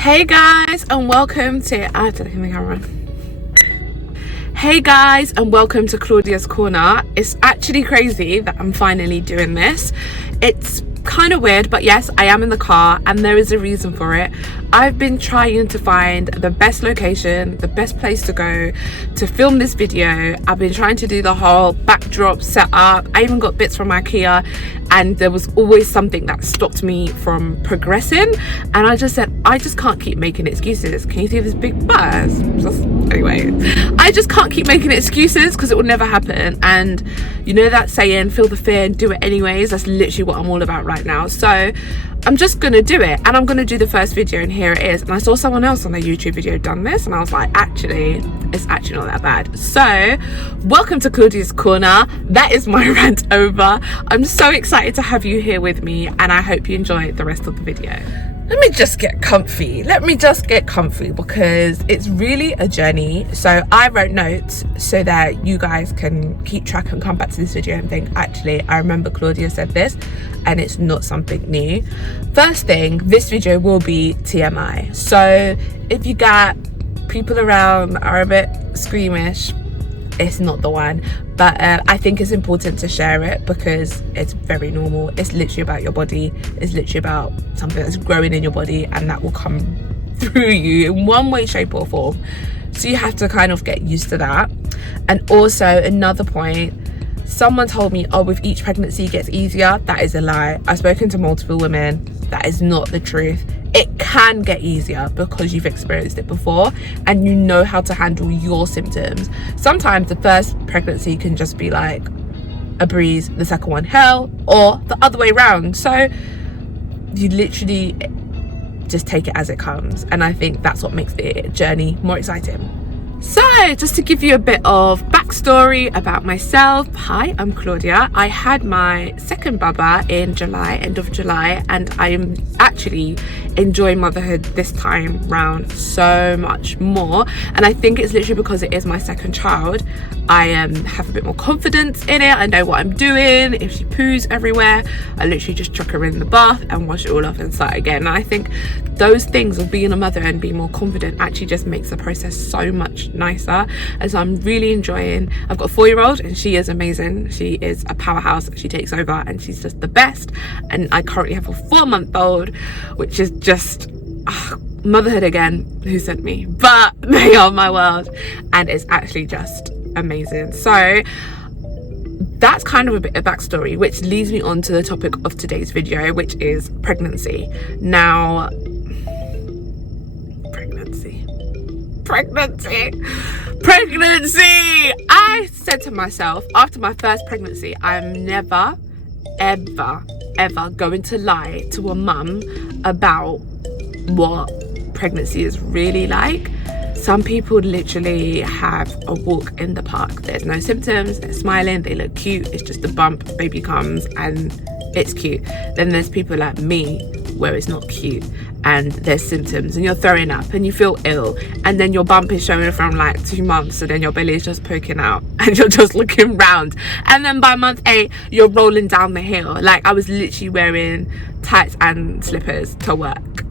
Hey guys, and welcome to I have to look in the camera. Hey guys, and welcome to Claudia's Corner. It's actually crazy that I'm finally doing this. It's kind of weird, but yes, I am in the car and there is a reason for it. I've been trying to find the best location, the best place to go to film this video. I've been trying to do the whole backdrop setup. I even got bits from IKEA, and there was always something that stopped me from progressing, and I just said, I just can't keep making excuses. Can you see this big buzz? Anyway, I just can't keep making excuses because it will never happen. And you know that saying, feel the fear and do it anyways? That's literally what I'm all about right now. So I'm just gonna do it, and I'm gonna do the first video, and here it is. And I saw someone else on their YouTube video done this, and I was like, actually, it's actually not that bad. So welcome to Claudia's Corner. That is my rant over. I'm so excited to have you here with me, and I hope you enjoy the rest of the video. Let me just get comfy because it's really a journey. So I wrote notes so that you guys can keep track and come back to this video and think, actually, I remember Claudia said this and it's not something new. First thing, this video will be TMI. So if you got people around that are a bit squeamish, it's not the one. But I think it's important to share it because it's very normal. It's literally about your body. It's literally about something that's growing in your body, and that will come through you in one way, shape or form. So you have to kind of get used to that. And also another point, someone told me, oh, with each pregnancy it gets easier. That is a lie. I've spoken to multiple women. That is not the truth. It can get easier because you've experienced it before and you know how to handle your symptoms. Sometimes the first pregnancy can just be like a breeze, the second one hell, or the other way around. So you literally just take it as it comes, and I think that's what makes the journey more exciting. So just to give you a bit of backstory about myself, hi, I'm Claudia. I had my second baba in July, end of July, and I am actually enjoying motherhood this time round so much more. And I think it's literally because it is my second child. I have a bit more confidence in it. I know what I'm doing. If she poos everywhere, I literally just chuck her in the bath and wash it all off and start again. And I think those things of being a mother and being more confident actually just makes the process so much nicer. And so I'm really enjoying. I've got a 4-year-old and she is amazing. She is a powerhouse. She takes over and she's just the best. And I currently have a 4-month-old, which is just motherhood again. Who sent me? But they are my world, and it's actually just amazing. So that's kind of a bit of backstory, which leads me on to the topic of today's video, which is pregnancy. Now, pregnancy. I said to myself after my first pregnancy, I'm never ever going to lie to a mum about what pregnancy is really like. Some people literally have a walk in the park. There's no symptoms, they're smiling, they look cute, it's just a bump, baby comes and it's cute. Then there's people like me where it's not cute and there's symptoms and you're throwing up and you feel ill, and then your bump is showing from like 2 months, so then your belly is just poking out and you're just looking round, and then by month 8 you're rolling down the hill. Like, I was literally wearing tights and slippers to work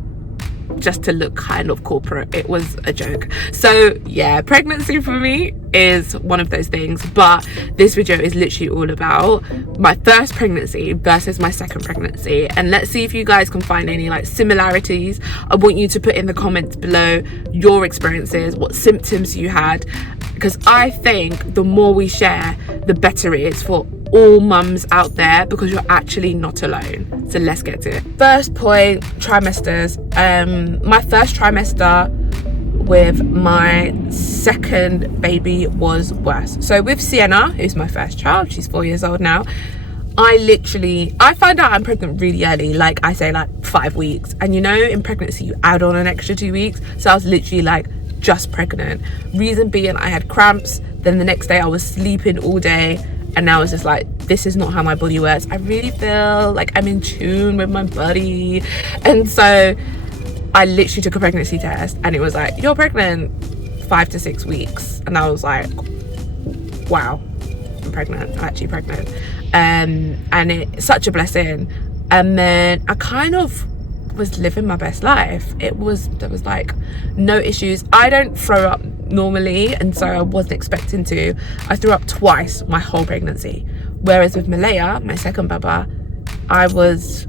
just to look kind of corporate. It was a joke. So yeah, pregnancy for me is one of those things, but this video is literally all about my first pregnancy versus my second pregnancy, and let's see if you guys can find any like similarities. I want you to put in the comments below your experiences, what symptoms you had, because I think the more we share, the better it is for all mums out there, because you're actually not alone. So let's get to it. First point, trimesters. My first trimester with my second baby was worse. So with Sienna, who's my first child, she's 4 years old now, I found out I'm pregnant really early, like I say, like 5 weeks. And you know, in pregnancy you add on an extra 2 weeks, so I was literally like just pregnant. Reason being, I had cramps, then the next day I was sleeping all day, and now it's just like, this is not how my body works. I really feel like I'm in tune with my body. And so I literally took a pregnancy test and it was like, you're pregnant 5 to 6 weeks. And I was like, wow, I'm pregnant. I'm actually pregnant. And it's such a blessing. And then I kind of was living my best life. There was like no issues. I don't throw up normally, and so I wasn't expecting to. I threw up twice my whole pregnancy, whereas with Malaya, my second baba, I was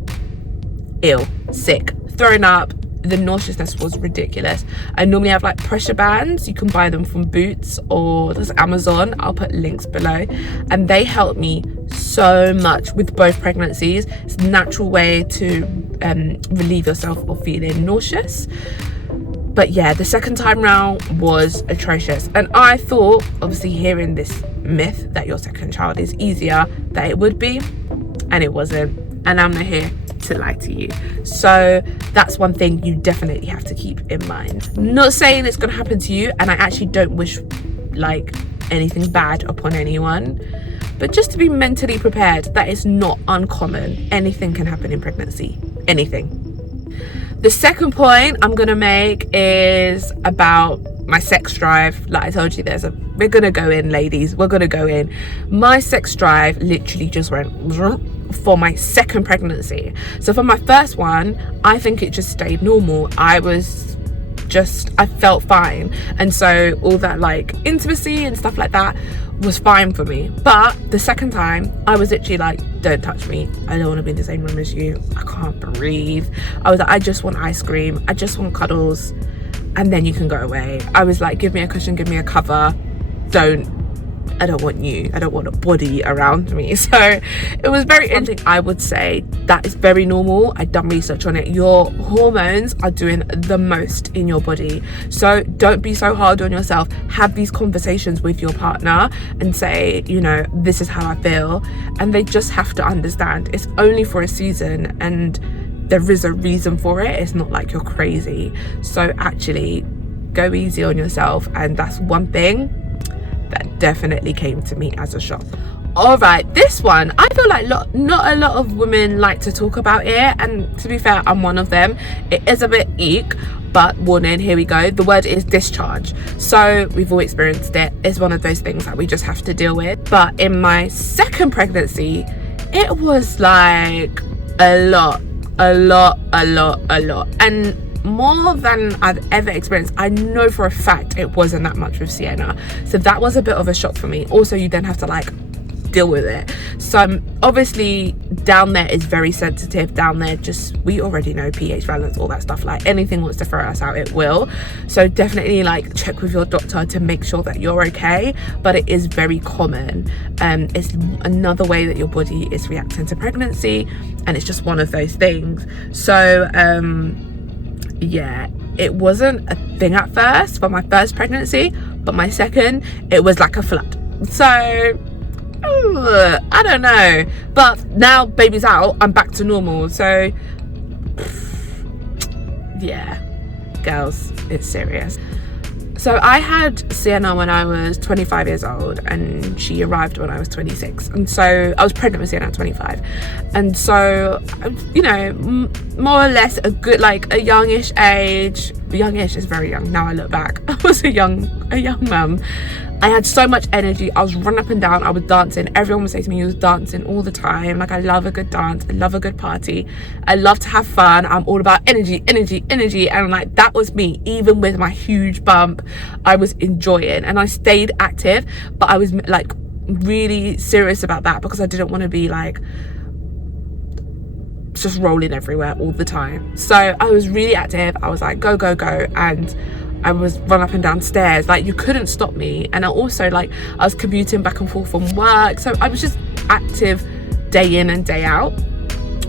ill, sick, throwing up. The nauseousness was ridiculous. I normally have like pressure bands. You can buy them from Boots or there's Amazon. I'll put links below, and they help me so much with both pregnancies. It's a natural way to relieve yourself of feeling nauseous. But yeah, the second time round was atrocious, and I thought, obviously hearing this myth that your second child is easier, that it would be, and it wasn't. And I'm not here to lie to you. So that's one thing you definitely have to keep in mind. Not saying it's going to happen to you, and I actually don't wish like anything bad upon anyone, but just to be mentally prepared that it's not uncommon. Anything can happen in pregnancy, anything. The second point I'm going to make is about my sex drive. Like I told you, we're going to go in, ladies, we're going to go in. My sex drive literally just went for my second pregnancy. So for my first one, I think it just stayed normal. I felt fine, and so all that like intimacy and stuff like that was fine for me. But the second time, I was literally like, don't touch me, I don't want to be in the same room as you, I can't breathe. I was like, I just want ice cream, I just want cuddles, and then you can go away. I was like, give me a cushion, give me a cover, I don't want you, I don't want a body around me. So it was very interesting. I would say that is very normal. I've done research on it. Your hormones are doing the most in your body, so don't be so hard on yourself. Have these conversations with your partner and say, you know, this is how I feel, and they just have to understand it's only for a season and there is a reason for it. It's not like you're crazy. So actually go easy on yourself, and that's one thing that definitely came to me as a shock. All right, this one, I feel like not a lot of women like to talk about it, and to be fair, I'm one of them. It is a bit eek, but warning, here we go. The word is discharge. So we've all experienced it. It's one of those things that we just have to deal with. But in my second pregnancy, it was like a lot, and more than I've ever experienced. I know for a fact it wasn't that much with Sienna, so that was a bit of a shock for me. Also, you then have to like deal with it. So obviously down there is very sensitive. Down there, just, we already know pH balance, all that stuff. Like anything wants to throw us out, it will. So definitely like check with your doctor to make sure that you're okay. But it is very common. It's another way that your body is reacting to pregnancy, and it's just one of those things. So yeah, it wasn't a thing at first for my first pregnancy, but my second, it was like a flood. So I don't know, but now baby's out, I'm back to normal. So yeah, girls, it's serious. So I had Sienna when I was 25 years old, and she arrived when I was 26. And so I was pregnant with Sienna at 25. And so, you know, more or less a good, like a youngish age. Youngish is very young. Now I look back, I was a young mum. I had so much energy. I was running up and down. I was dancing. Everyone would say to me, you was dancing all the time. Like, I love a good dance. I love a good party. I love to have fun. I'm all about energy. And like, that was me. Even with my huge bump, I was enjoying, and I stayed active, but I was like really serious about that, because I didn't want to be like just rolling everywhere all the time. So I was really active. I was like, go, and I was run up and down stairs. Like, you couldn't stop me. And I also, like, I was commuting back and forth from work, so I was just active day in and day out.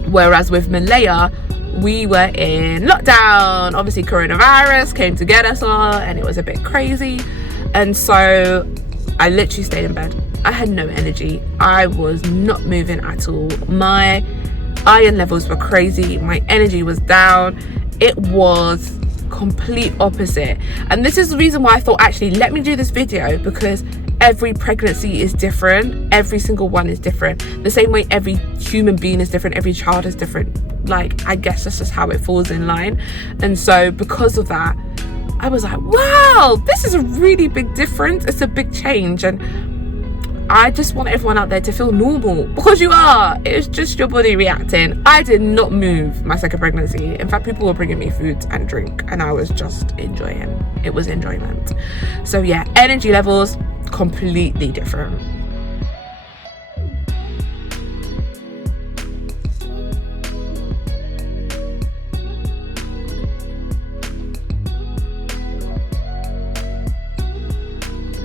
Whereas with Malaya, we were in lockdown. Obviously coronavirus came to get us all, and it was a bit crazy. And so I literally stayed in bed. I had no energy. I was not moving at all. My iron levels were crazy. My energy was down. It was complete opposite. And this is the reason why I thought, actually, let me do this video, because every pregnancy is different. Every single one is different. The same way every human being is different, every child is different. Like, I guess that's just how it falls in line. And so because of that, I was like, wow, this is a really big difference. It's a big change. And I just want everyone out there to feel normal, because you are. It's just your body reacting. I did not move my second pregnancy. In fact, people were bringing me food and drink, and I was just enjoying. It was enjoyment. So yeah, energy levels completely different.